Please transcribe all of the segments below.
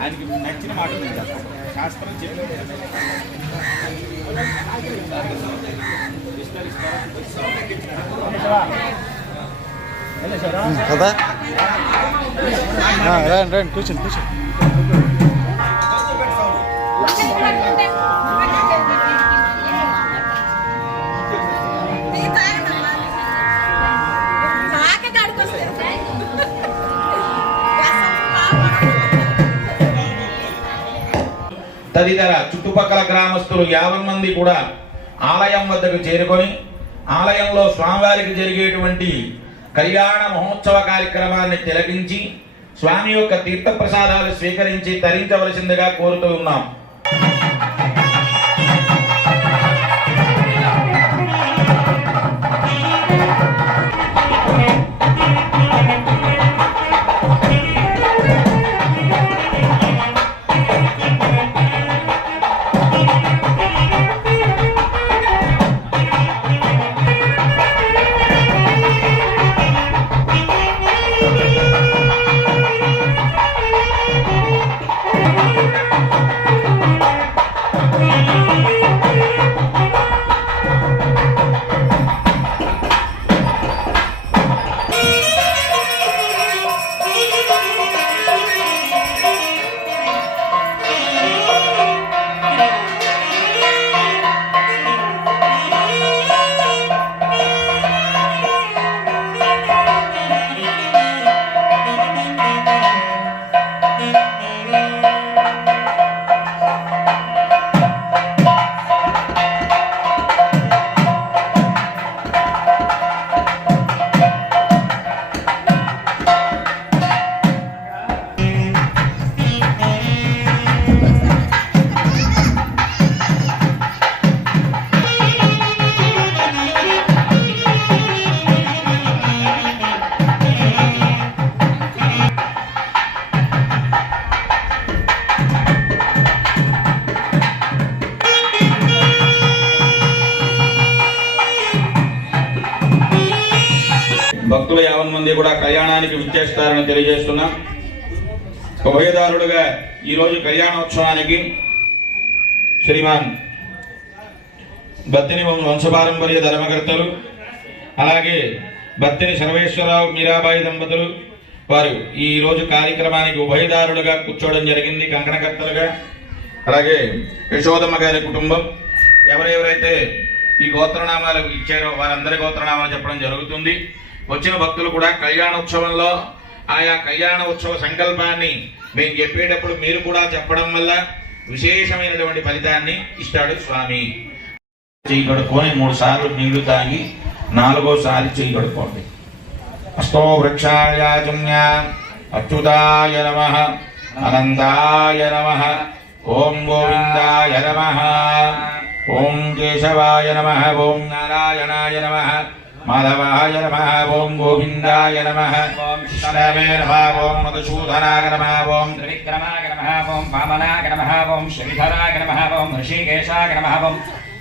ఆయనకి నచ్చిన మాట శాస్త్రం కదా రండి రండి కూర్చోండి కూర్చోండి. తదితర చుట్టుపక్కల గ్రామస్తులు 50 మంది కూడా ఆలయం వద్దకు చేరుకొని ఆలయంలో స్వామివారికి జరిగేటువంటి కళ్యాణ మహోత్సవ కార్యక్రమాన్ని తిలకించి స్వామి యొక్క తీర్థ ప్రసాదాలు స్వీకరించి తరించవలసిందిగా కోరుతూ ఉన్నాం. భక్తులు 50 మంది కూడా కళ్యాణానికి విచ్చేస్తారని తెలియజేస్తున్నాం. ఉభయదారుడుగా ఈరోజు కళ్యాణోత్సవానికి శ్రీమాన్ బత్తిని వంశపారంపర్య ధర్మకర్తలు, అలాగే బత్తిని సర్వేశ్వరరావు మీరాబాయి దంపతులు వారు ఈ రోజు కార్యక్రమానికి ఉభయదారులుగా కూర్చోవడం జరిగింది, కంకణకర్తలుగా. అలాగే యశోదమ్మ గారి కుటుంబం ఎవరెవరైతే ఈ గోత్రనామాలు ఇచ్చారో వారందరి గోత్రనామాలు చెప్పడం జరుగుతుంది. వచ్చిన భక్తులు కూడా కళ్యాణోత్సవంలో ఆయా కళ్యాణ ఉత్సవ సంకల్పాన్ని మేము చెప్పేటప్పుడు మీరు కూడా చెప్పడం వల్ల విశేషమైనటువంటి ఫలితాన్ని ఇస్తాడు స్వామి. చెయ్యి కడుక్కొని 3 సార్లు నీళ్లు తాగి 4వసారి చెయ్యి కడుక్కోండి. అస్తో వృక్షాయాజున్య అచ్యుతాయ నమః అనంతాయ నమః ఓం గోవిందాయ నమః ఓం కేశవాయ నమః ఓం నారాయణాయ నమః మాధవాయ నమః ఓం గోవిందాయ నమః ఓం కృష్ణాయ నమః ఓం మధుసూదనాయ నమః ఓం త్రివిక్రమాయ నమః ఓం వామనాయ నమః ఓం శ్రీధరాయ నమః ఓం ఋషికేశాయ నమః ఓం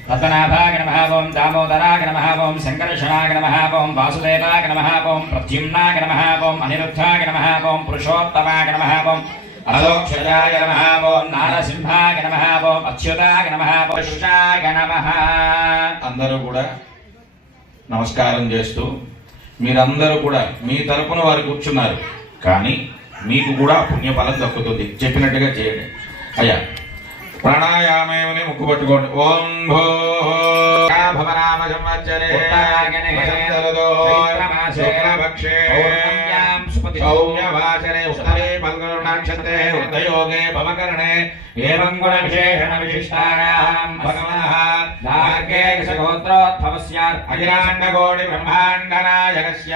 పద్మనాభాయ నమః ఓం దామోదరాయ నమః ఓం సంకర్షణాయ నమః ఓం వాసుదేవాయ నమః ఓం ప్రద్యుమ్నాయ నమః ఓం అనిరుద్ధాయ నమః ఓం పురుషోత్తమాయ నమః ఓం అలోక్షజాయ నమః ఓం నారసింహాయ నమః ఓం అచ్యుతాయ నమః ఓం శుషాయ నమః. అందరూ కూడా నమస్కారం చేస్తూ మీరందరూ కూడా మీ తరపున వారు కూర్చున్నారు, కానీ మీకు కూడా పుణ్యఫలం దక్కుతుంది. చెప్పినట్టుగా చేయండి. అయ్యా ప్రాణాయామేమని ముక్కు పట్టుకోండి. ఓం భో భవనామ సంవత్సరే శుక్లపక్షే సౌమ్యవాచరే ఉత్తరే ఫల్గుణాక్షత్రే వృద్ధయోగే భవకర్ణే ఏవం గుణ విశేషణ విశిష్టాయాం భగవనః దార్ఘే గోత్రోద్భవస్య అఖిలాండకోటి బ్రహ్మాండ నాయకస్య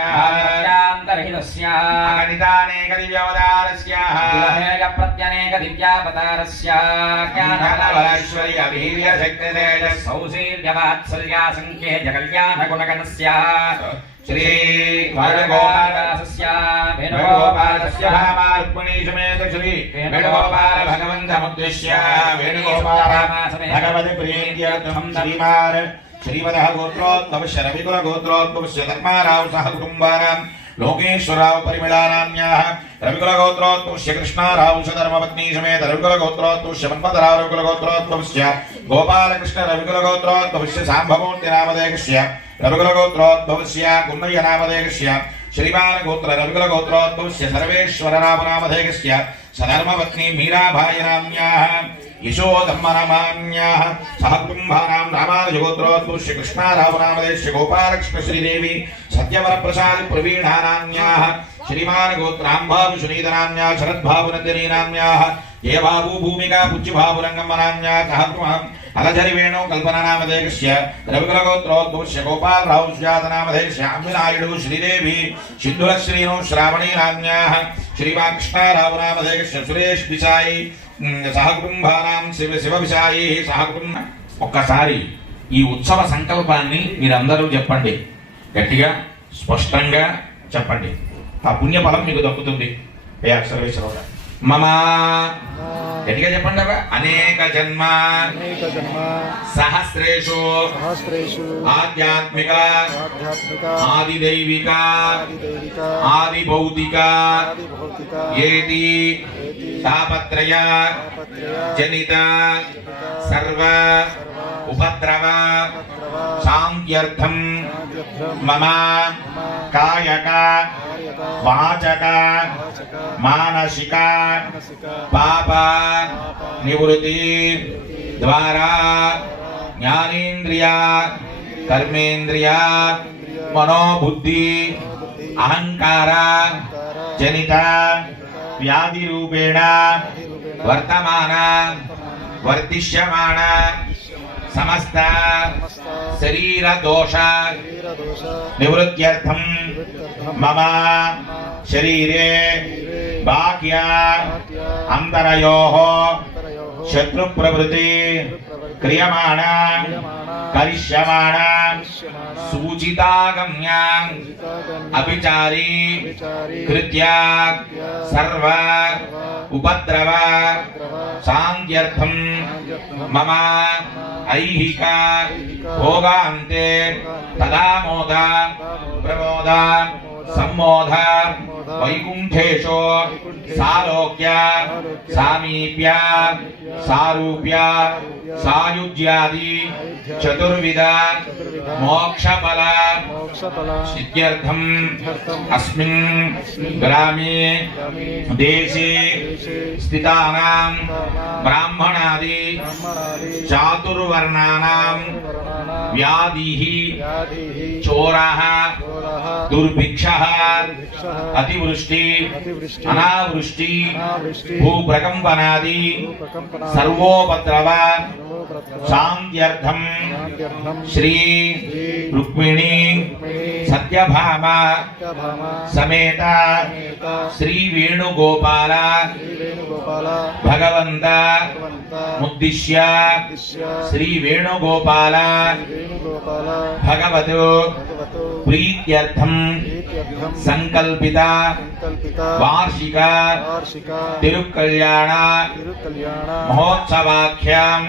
అంతర్హితస్య అగణితానేక దివ్యావతారస్య విలహేయ ప్రత్యనేక దివ్యావతారస్య జ్ఞానబలైశ్వర్య వీర్య శక్తి తేజస్ సౌశీల్య వాత్సల్య సంఖ్యే కళ్యాణ గుణగణస్య శ్రీ వేణుగోపాలస్య భామా రుక్మిణీ సమేత శ్రీ వేణుగోపాల భగవంతముద్దిశ్య వేణుగోపాల భగవతి ప్రీత్యర్థం శ్రీమాన్ శ్రీమదః గోత్రోద్భవస్య రవికుల గోత్రోద్భవస్య ధర్మారావు సహ కుటుంబానాం లోకేశ్వరరావు పరిమిళానాన్యాః రవికుల గోత్రోద్భవస్య కృష్ణారావు సధర్మపత్నీ సమేత రవికుల గోత్రోద్భవస్య మన్మథరావు రవికుల గోత్రోద్భవస్య గోపాలకృష్ణ రవికుల గోత్రోద్భవస్య సాంబమూర్తి నామధేయస్య రవికుల గోత్రోద్భవస్య గున్నయ్య నామధేయస్య శ్రీమాన్ గోత్ర రవికుల గోత్రోద్భవస్య సర్వేశ్వర నామధేయస్య సధర్మపత్నీ మీరాబాయి నామ్యాః యశోధర్మనామాన్యాః సహ కుటుంబానాం రామానుజగోత్రోద్భవస్య కృష్ణారావు నామధేయస్య గోపాలకృష్ణ శ్రీదేవి సత్యవరప్రసాది ప్రవీణానాన్యాః శ్రీమాన్ గోత్రాంబాబు సునీతనాన్యాః శరద్బాబునందినీనాన్యాః జయబాబు భూమికా పుచ్చిబాబురంగమ్మనాన్యాః సహ కుటుంబం అలజరి వేణు కల్పనానామధేయస్య రవికుల గోత్రోద్భవస్య గోపాలరావు సుజాతనామధేయస్య అంబినాయుడు శ్రీదేవి సిద్ధుల శ్రీను శ్రావణీనాన్యాః శ్రీమాన్ కృష్ణారావు నామధేయస్య సురేష్ బిసాయి సహ కుటుంబానాం శివ విశాయి సహ కుటుంబ. ఒక్కసారి ఈ ఉత్సవ సంకల్పాన్ని మీరందరూ చెప్పండి, గట్టిగా స్పష్టంగా చెప్పండి. ఆ పుణ్యఫలం మీకు దక్కుతుంది. సర్వేశ్వరరావు గారు మమా గట్టిగా చెప్పండి. అనేక జన్మ సహస్రేషు ఆధ్యాత్మిక ఆదిదైవిక ఆదిభౌతిక ఏది తాపత్రయ జనిత సర్వ ఉపద్రవ శాంత్యర్థం మమ కాయక వాచక మానసిక పాప నివృత్తి ద్వారా జ్ఞానేంద్రియ కర్మేంద్రియ మనోబుద్ధి అహంకార జనిత వ్యాధి రూపేణ వర్తమాన వర్తిష్యమాణ సమస్త శరీర దోష నివృత్త్యర్థం మమ శరీరే బాహ్య అంతరయోః శత్రు ప్రవృత్తి క్రియమాణ కరిష్యమాణ సూచితాగమ్య అభిచారి కృత్య సర్వ ఉపద్రవ శాంత్యర్థం మమ ఐహిక భోగాంతే తదామోద ప్రమోద సమ్మోధ వైకుంఠేషు సాలోక్య సామీప్య సారూప్య సాయుజ్యాది చతుర్విధ మోక్షఫల సిద్ధ్యర్థం అస్మిన్ గ్రామే దేశే స్థితానాం బ్రాహ్మణాది చాతుర్వర్ణానాం వ్యాధిః చోరః దుర్భిక్షః అతివృష్టి అనావృష్టి భూప్రకంపనాది సర్వోపద్రవ శాంత్యర్థం శ్రీ రుక్మిణీ సత్యభామ సమేత శ్రీ వేణుగోపాల భగవంత ముద్దిశ్య శ్రీ వేణుగోపాల భగవతు ప్రీత్యర్థం సంకల్పిత వార్షిక తిరుకల్యాణ మహోత్సవాఖ్యం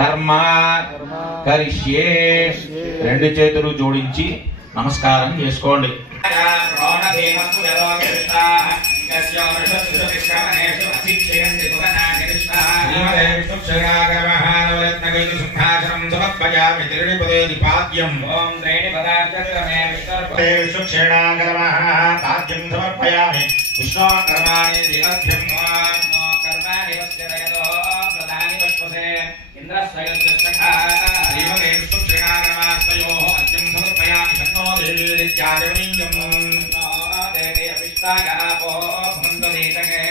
కర్మ కరిష్యే. రెండు చేతులు జోడించి నమస్కారం చేసుకోండి.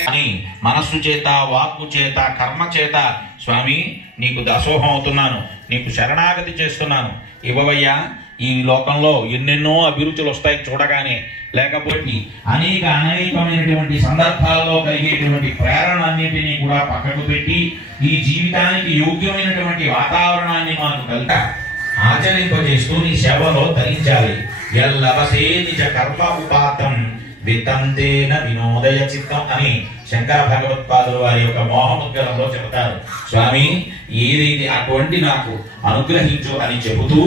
అని మనస్సు చేత వాక్కు చేత కర్మ చేత స్వామి నీకు దాసోహం అవుతున్నాను, నీకు శరణాగతి చేస్తున్నాను, ఇవ్వవయ్యా. ఈ లోకంలో ఎన్నెన్నో అభిరుచులు వస్తాయి చూడగానే, లేకపోతే అనేకమైనటువంటి సందర్భాల్లో కలిగేటువంటి ప్రేరణ అన్నింటినీ కూడా పక్కకు పెట్టి ఈ జీవితానికి యోగ్యమైనటువంటి వాతావరణాన్ని మాకు కలిగి ఆచరింపజేస్తూ నీ సేవలో ధరించాలి. ఎల్లవసే నిజ కర్మ ఉపాతం వితంతేన వినోదయ చిత్తం అని శంకర భగవత్పాదులు వారి యొక్క మోహముద్గలంలో చెబుతారు. స్వామి ఏదైతే అటువంటి నాకు అనుగ్రహించు అని చెబుతూ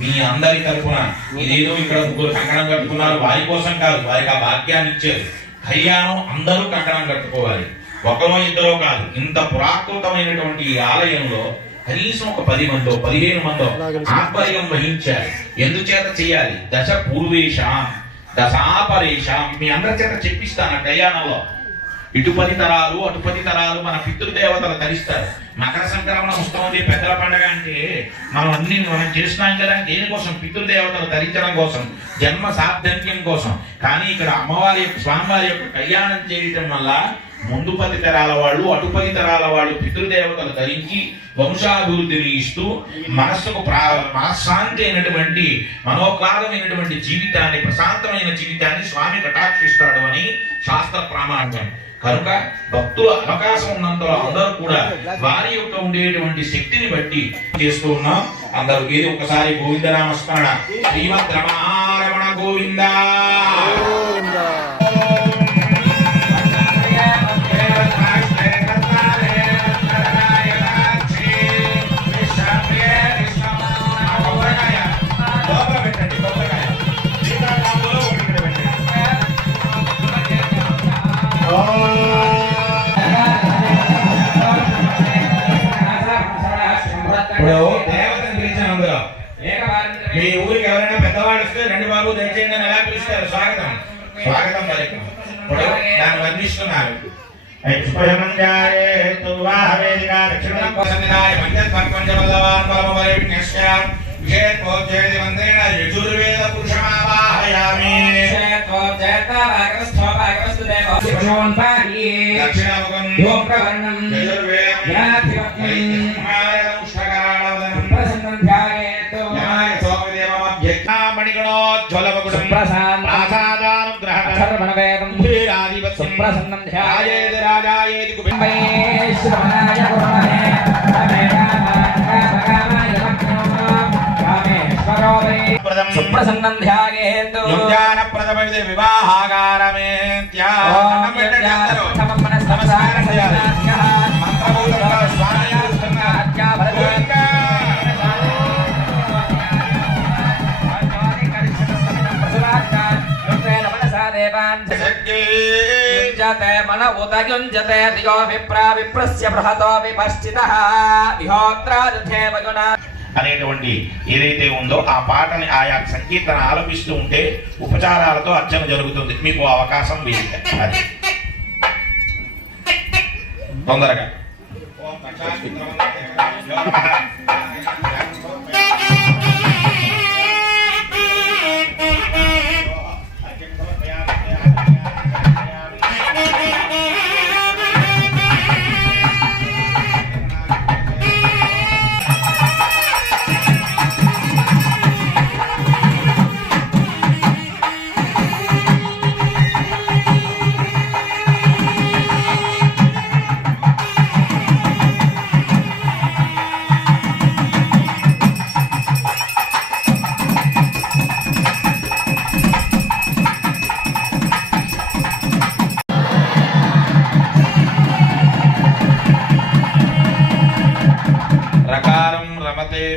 మీ అందరి తరపున ఇదేదో ఇక్కడ ముగ్గురు కంకణం కట్టుకున్నారు, వారి కోసం కాదు, వారికి ఆ భాగ్యాన్ని ఇచ్చారు. కళ్యాణం అందరూ కంకణం కట్టుకోవాలి, ఒకరో ఇద్దరో కాదు. ఇంత పురాకృతమైనటువంటి ఈ ఆలయంలో కనీసం ఒక 10 మందో 15 మందో ఆధ్వర్యం వహించాలి. ఎందుచేత చేయాలి? దశ పూర్వేషాం దశాపరేషాం. మీ అందరి చేత చెప్పిస్తాను కళ్యాణంలో. ఇటు 10 తరాలు అటు 10 తరాలు మన పితృదేవతలు తరిస్తారు. మకర సంక్రమణ ఉత్సవం పెద్దల పండుగ అంటే మనం చేస్తున్నాం కదా, దేనికోసం? పితృదేవతలు తరించడం కోసం, జన్మ సార్థక్యం కోసం. కానీ ఇక్కడ అమ్మవారి యొక్క స్వామివారి యొక్క కళ్యాణం చేయటం వల్ల ముందు 10 తరాల వాళ్ళు అటు 10 తరాల వాళ్ళు పితృదేవతలు ధరించి వంశాభివృద్ధిని ఇస్తూ మనస్సుకు మనశ్శాంతి అయినటువంటి మనోహ్లాదమైనటువంటి జీవితాన్ని, ప్రశాంతమైన జీవితాన్ని స్వామి కటాక్షిస్తాడు అని శాస్త్ర ప్రామాణికం. కనుక భక్తులు అవకాశం ఉన్నంతలో అందరూ కూడా వారి యొక్క ఉండేటువంటి శక్తిని బట్టి చేస్తూ ఉన్నాం. అందరూ ఏది ఒకసారి గోవిందనామ స్మరణ. శ్రీమద్ రమణ గోవింద. మీ ఊరికి ఎవరైనా పెద్దవాళ్ళు వస్తే రండి బాబు దయచేయండి అని ఎలా పిలుస్తారు? స్వాగతం స్వాగతం పలికం. ఇప్పుడు దాన్ని వర్ణిస్తున్నారు. సుప్రసన్నం ధ్యాయేత్ రాజాయేతి సుప్రసన్నం ధ్యాయేత్ జ్ఞానప్రదమైతే వివాహాగారమేత్యా. నమస్కారం చేయాలి. మంత్రభూతంగా స్వామి మన ఉదయుంజతే దియో విప్రా విప్రస్య బృహతో విపశ్చితః విహోత్రాదుధేవగుణ అనేటువంటి ఏదైతే ఉందో ఆ పాటని ఆయా సంకీర్తన ఆలపిస్తూ ఉంటే ఉపచారాలతో అర్చన జరుగుతుంది. మీకు అవకాశం వీలు అది తొందరగా.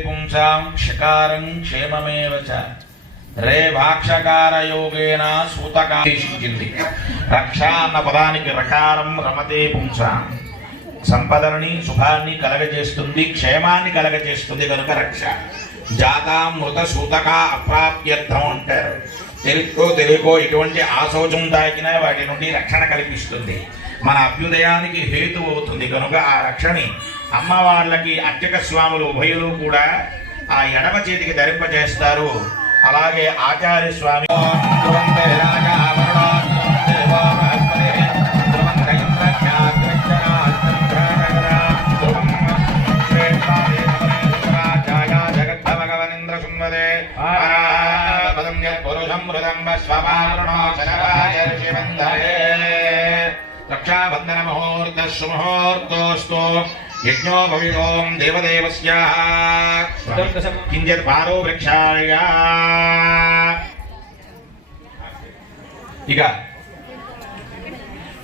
పుంసాం క్షకారం క్షేమమేవ చ రే భాక్షకార యోగేన సూతకాశించింది. రక్ష అన్న పదానికి రకారం రమతే పుంసాం. సంపదలని శుభాన్ని కలగజేస్తుంది, క్షేమాన్ని కలగజేస్తుంది కనుక రక్ష. జాతామృత సూతక అప్రాప్యర్థం అంటారు. తెలుకో ఎటువంటి ఆశోచం తాకినా వాటి నుండి రక్షణ కల్పిస్తుంది, మన అభ్యుదయానికి హేతు అవుతుంది. కనుక ఆ రక్షణని అమ్మవార్లకి అర్చక స్వాములు ఉభయులు కూడా ఆ ఎడమ చేతికి ధరింపజేస్తారు. అలాగే ఆచార్య స్వామి రక్షాబంధన ముహూర్త సుముహూర్తోస్తు యజ్ఞో భవిరోం దేవదేవస్య కించిత్ పారో వృక్షాయ ఇక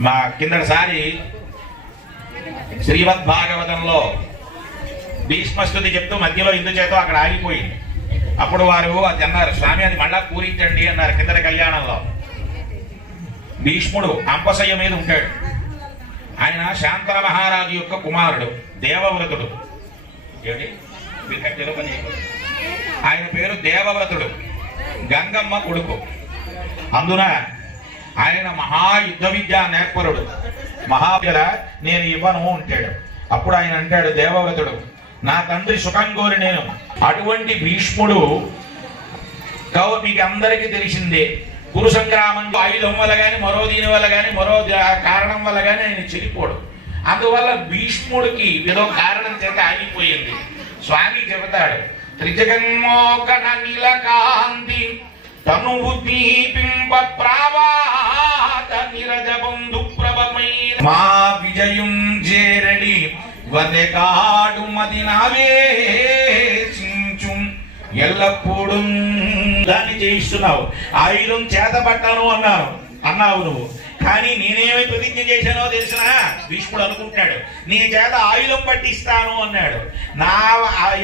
మా కిందటిసారి శ్రీమద్భాగవతంలో భీష్మస్తుతి చెప్తూ మధ్యలో ఇందుచేత అక్కడ ఆగిపోయింది. అప్పుడు వారు అది అన్నారు, స్వామి అది మళ్ళా పూరించండి అన్నారు. కిందటి కళ్యాణంలో భీష్ముడు అంపశయ్య మీద ఉంటాడు. ఆయన శాంతన మహారాజు యొక్క కుమారుడు, దేవవ్రతుడు. ఆయన పేరు దేవవ్రతుడు, గంగమ్మ కొడుకు. అందున ఆయన మహాయుద్ధ విద్యా నేర్పరుడు. మహావిద్య నేను ఇవ్వను అంటాడు. అప్పుడు ఆయన అంటాడు దేవవ్రతుడు, నా తండ్రి సుఖం కోరి నేను. అటువంటి భీష్ముడు మీకు అందరికీ తెలిసిందే, కురు సంగ్రామంలో ఆయుధం వల్ల కానీ మరో దీని వల్ల కానీ మరో కారణం వల్ల కానీ ఆయన చెడిపోడు. అందువల్ల భీష్ముడికి ఏదో కారణం చేత ఆగిపోయింది. స్వామి చెబుతాడు, త్రిజగన్మోకన నీలకాంతి తనువు దీపింప ప్రావాత నిరజ బంధు ప్రభమై మా విజయం చేరడి వదెకాడు మది నావేశించు ఎల్లప్పుడూ దాన్ని చేయిస్తున్నావు. ఆయుధం చేతపట్టాను అన్నావు నువ్వు, కానీ నేనేమి ప్రతిజ్ఞ చేశానో తెలిసిన భీష్ముడు అనుకుంటున్నాడు, నీ చేత ఆయుధం పట్టిస్తాను అన్నాడు. నా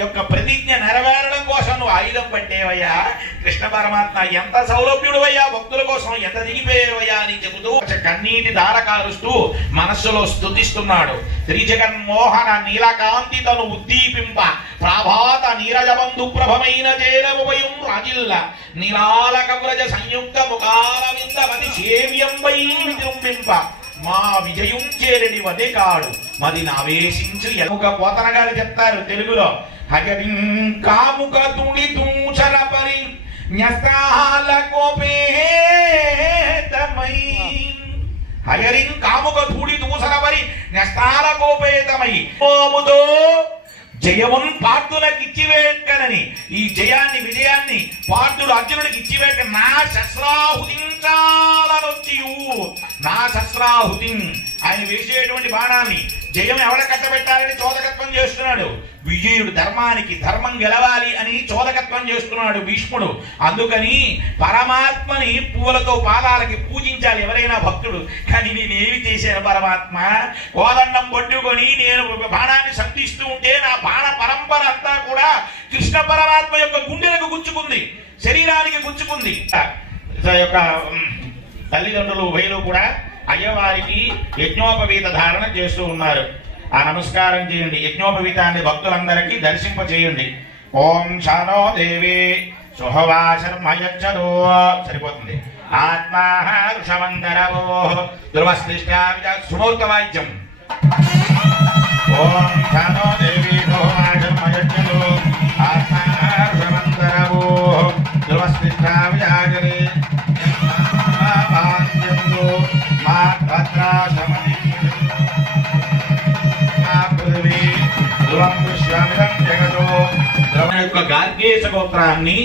యొక్క ప్రతిజ్ఞ నెరవేరడం కోసం నువ్వు ఆయుధం పట్టేవయ్యా. కృష్ణ పరమాత్మ ఎంత సౌలభ్యుడు అయ్యా, భక్తుల కోసం ఎంత దిగిపోయేవయ్యా అని చెబుతూ కన్నీటి ధార కారుస్తూ మనస్సులో స్తుతిస్తున్నాడు. శ్రీజగన్మోహన నీలకాంతి తను ఉద్దీపింప ప్రాభాత నీరజబంధు ప్రభమైన చేరముపయం రాజిల్ల నీలాలక వ్రజ సంయుక్త ముఖారవింద మది సేవ్యంబై విజృంభింప మా విజయం చేరడి వదే కాడు మది నావేశించు. ఎముక పోతన గారు చెప్తారు తెలుగులో, హజరిం కాముక తుడి తూచర పరి న్యస్తాల కోపేతమై. హయరిం కాముక ధూళి దూసర పరి న్యస్తాల కోపేతమై. ఓముతో జయమున్ పార్థులకు ఇచ్చివేట్కనని, ఈ జయాన్ని విజయాన్ని పార్థుడు అర్జునుడికి ఇచ్చివేట్క నా శస్త్రాహుతించాలనొచ్చియు. నా శస్త్రాహుతి ఆయన వేసేటువంటి బాణాన్ని జయం ఎవడ కట్టబెట్టాలని చోదకత్వం చేస్తున్నాడు. విజయుడు ధర్మానికి, ధర్మం గెలవాలి అని చోదకత్వం చేస్తున్నాడు భీష్ముడు. అందుకని పరమాత్మని పువ్వులతో పాదాలకి పూజించాలి ఎవరైనా భక్తుడు. కానీ నేనేమి చేశాను పరమాత్మ, కోదండం పట్టుకొని నేను బాణాన్ని సంధిస్తూ ఉంటే నా బాణ పరంపర అంతా కూడా కృష్ణ పరమాత్మ యొక్క గుండెలకు గుచ్చుకుంది, శరీరానికి గుచ్చుకుంది. యొక్క తల్లిదండ్రులు ఉభయలు కూడా అయ్యవారికి యజ్ఞోపవీత ధారణ చేస్తూ ఉన్నారు. ఆ నమస్కారం చేయండి. యజ్ఞోపవీతాన్ని భక్తులందరికీ దర్శింప చేయండి. ఓం శానో దేవి సుహవాశర్మయచ్చదో సరిపోతుంది. ఆత్మా ఋషమందరవో ధ్రువశ్లిష్టా సుమూర్త వాద్యం. ఓం శానో దేవి సుహవాశర్మయచ్చదో ఆత్మా ఋషమందరవో ధ్రువశ్లిష్టా విజాగరే గార్గేశ గోత్రాన్ని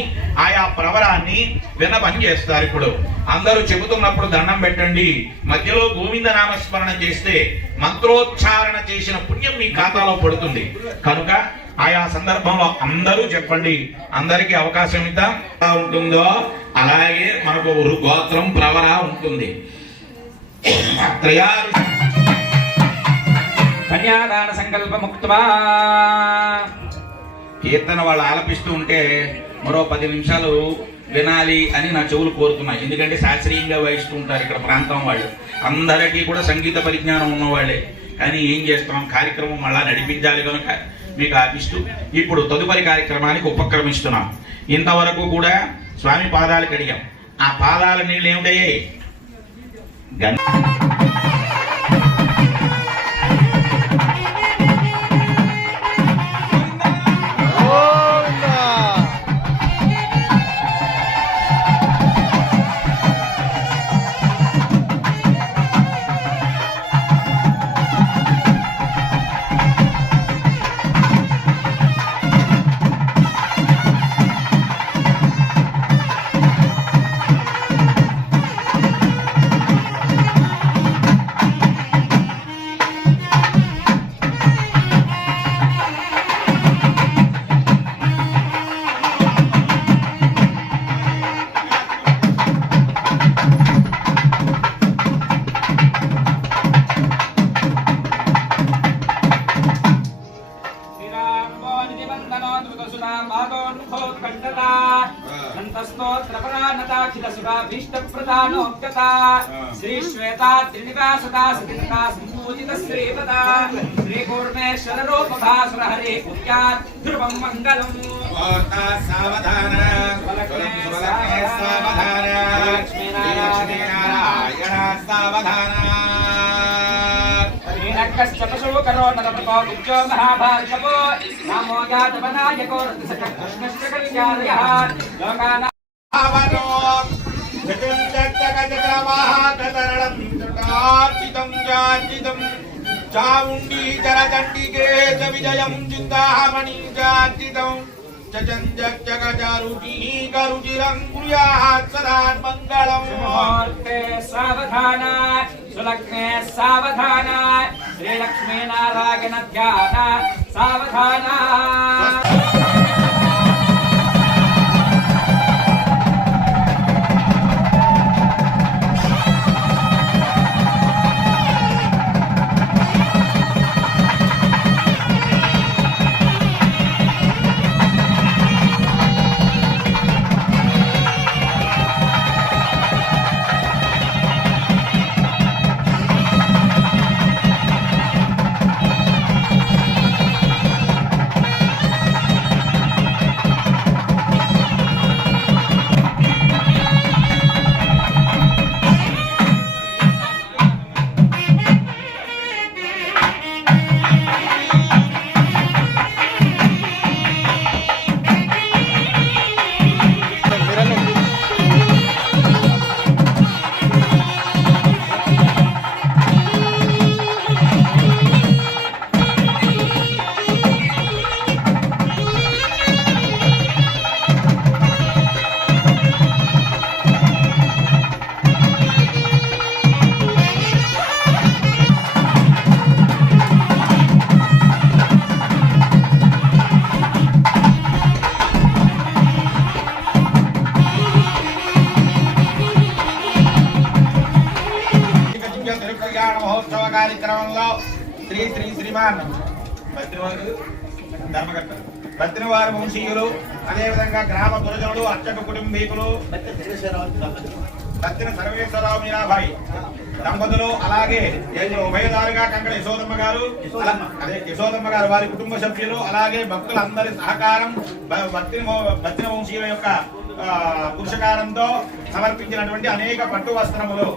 ఆయా ప్రవరాన్ని వినపని చేస్తారు. ఇప్పుడు అందరూ చెబుతున్నప్పుడు దండం పెట్టండి. మధ్యలో గోవింద నామస్మరణ చేస్తే మంత్రోచ్చారణ చేసిన పుణ్యం మీ ఖాతాలో పడుతుంది. కనుక ఆయా సందర్భంలో అందరూ చెప్పండి. అందరికీ అవకాశం ఇద్దాం. ఉంటుందో అలాగే మనకు గోత్రం ప్రవర ఉంటుంది. కన్యాదాన సంకల్ప ముక్త్వా. కీర్తన వాళ్ళు ఆలపిస్తూ ఉంటే మరో 10 నిమిషాలు వినాలి అని నా చెవులు కోరుతున్నాయి. ఎందుకంటే శాస్త్రీయంగా వహిస్తూ ఉంటారు ఇక్కడ ప్రాంతం వాళ్ళు. అందరికీ కూడా సంగీత పరిజ్ఞానం ఉన్నవాళ్లే. కానీ ఏం చేస్తున్నాం, కార్యక్రమం మళ్ళా నడిపించాలి కనుక మీకు ఆపిస్తూ ఇప్పుడు తదుపరి కార్యక్రమానికి ఉపక్రమిస్తున్నాం. ఇంతవరకు కూడా స్వామి పాదాలు కడిగాం. ఆ పాదాల నీళ్ళు ఏమిటయ్యాయి? प्रदानोक्तता श्री श्वेता त्रिनिवासता सतिता सम्मोचित श्रीपदा श्री कूर्मेश्वर रूपभासुर हरे कुर्यात् ध्रुवं मङ्गलम् सावधान सावधान लक्ष्मीनारायण सावधान कश्चपशो करो नरप्रभो विद्यो महाभार्गवो नामो जातवनायको कृष्णस्य कल्याणयः लोकानां आवनो जगञ्जगजगवाहकतरणं जटार्चितं जार्चितं चामुण्डी जरचण्डिके च विजयं चिन्तामणि जार्चितं जगजारुचिरं कुर्यात् सदा मङ्गलम् मुहूर्ते सावधान सुलग्ने सावधान श्रीलक्ष्मीनारायण ध्यान सावधान మహోత్సవ కార్యక్రమంలో శ్రీ శ్రీ శ్రీమాన్ ధర్మకర్త బత్తినవారి వంశీయులు అదేవిధంగా గ్రామ గురుజనులు అర్చక కుటుంబీకులు బత్తిన సర్వేశ్వరరావు మీరాబాయి దంపతులు అలాగే ఉభయదారుగా కంకణ యశోదమ్మ గారు యశోదమ్మ గారు వారి కుటుంబ సభ్యులు అలాగే భక్తులందరి సహకారం బత్తిన వంశీయుల యొక్క పురుషకారంతో సమర్పించినటువంటి అనేక పట్టు వస్త్రములు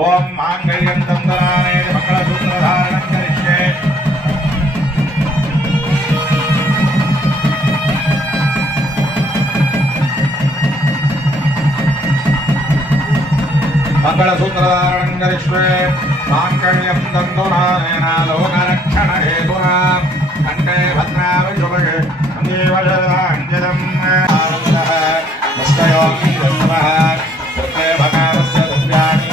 ఓం మాంగళ్యం దందనానే మంగళసూత్రధారణం కరిష్యే మంగళసూత్రధారణం కరిష్యే మాంగళ్యం దందనానేన లోకరక్షణ హేతునా కంఠే భద్రామి శుభగే సంజీవశదాంజలం ఆనందః ముష్టయోగి వస్వః కృతే భగవస్య దివ్యాని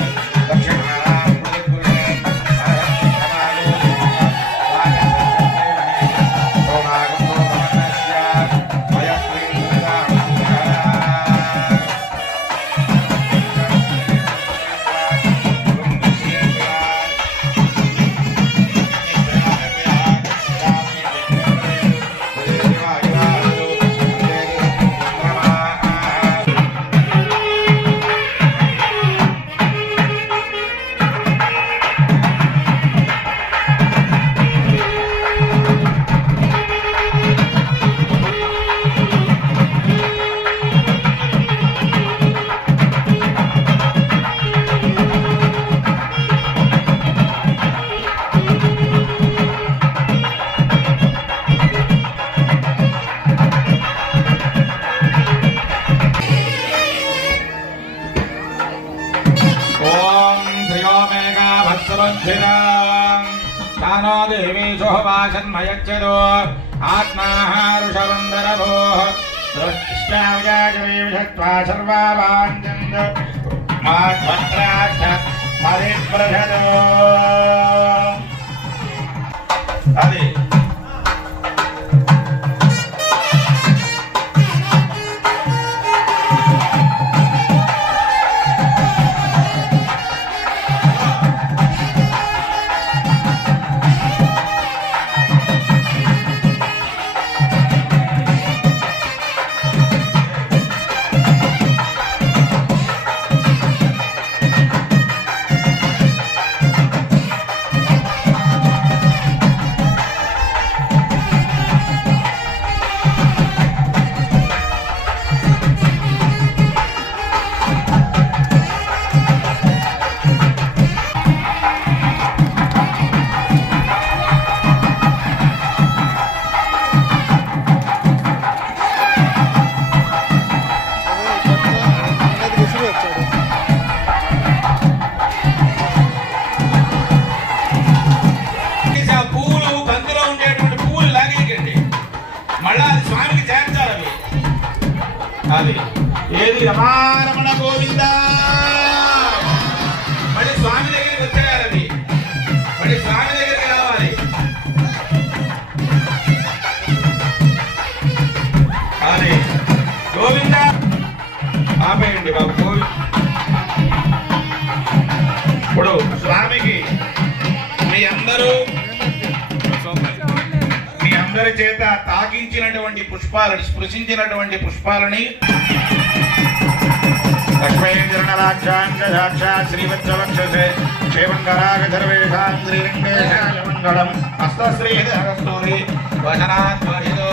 तानो देवी शोभाषन्मयच्चदो आत्माहारुषवन्दरभोः दृष्टाव्याजवीषत्वा सर्वावाञ्चन्द माध्वत्राष्ट परिप्रषदो అది రమారమణ గోవింద. మళ్ళీ స్వామి దగ్గరికి వచ్చేయాలి, అది మళ్ళీ స్వామి దగ్గరికి రావాలి. అది గోవింద ఆపేయండి బాబు. ఇప్పుడు స్వామికి మీ అందరి చేత తాకించినటువంటి పుష్పాలని, స్పృశించినటువంటి పుష్పాలని లక్ష్మీంద్రనరాక్షాంగ శ్రీవత్సవక్షసే క్షేమంగరాగర్వేషాం శ్రీరంగేశాయ మంగళం హస్తశ్రీ హస్తూరి వచనాత్ వహిదో